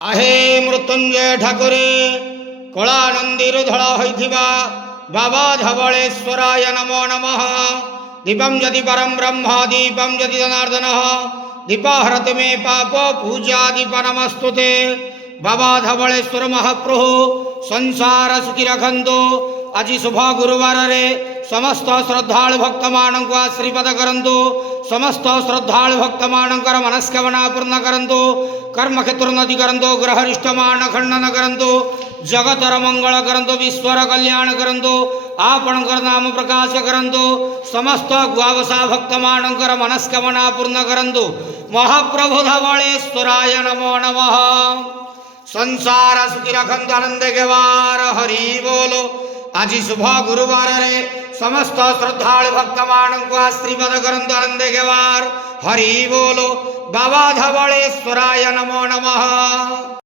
आहे मृत्युंजय ठाकुरे कला नंदीर धड़ा होइथिबा बाबा धवलेश्वराय नमो नमः। दीपम यदि परम ब्रह्म दीपम यदि जनार्दन दीपाहरत मे पाप पूजा दीप नमस्तुते। बाबा धवलेश्वर महाप्रभु संसार सुखी रखंतु। आज शुभ गुरुवार रे समस्त श्रद्धालु भक्त मानक आशीर्वाद करंतु। समस्त श्रद्धालु भक्त मानकर मनस्कामना पूर्ण करंतु। कर्म क्षेत्र उन्नति करंतु। ग्रहरिष्ट मान खंडन करंतु। जगतर मंगल करंतु। विश्वर कल्याण करंतु। आपणकर नाम प्रकाश करंतु। समस्त द्वादशा भक्त मानकर मनस्कामना पूर्ण करंतु। महाप्रभु धवलेश्वराय नमो नमः। संसार सुखी रखंतु आनंद गेवार हरि बोलो। आज शुभ गुरुवार रे समस्त श्रद्धालु भक्त मानक आशीर्वाद करंतु आनंद गेवार हरि बोलो। बाबा धवलेश्वराय नमो नमः।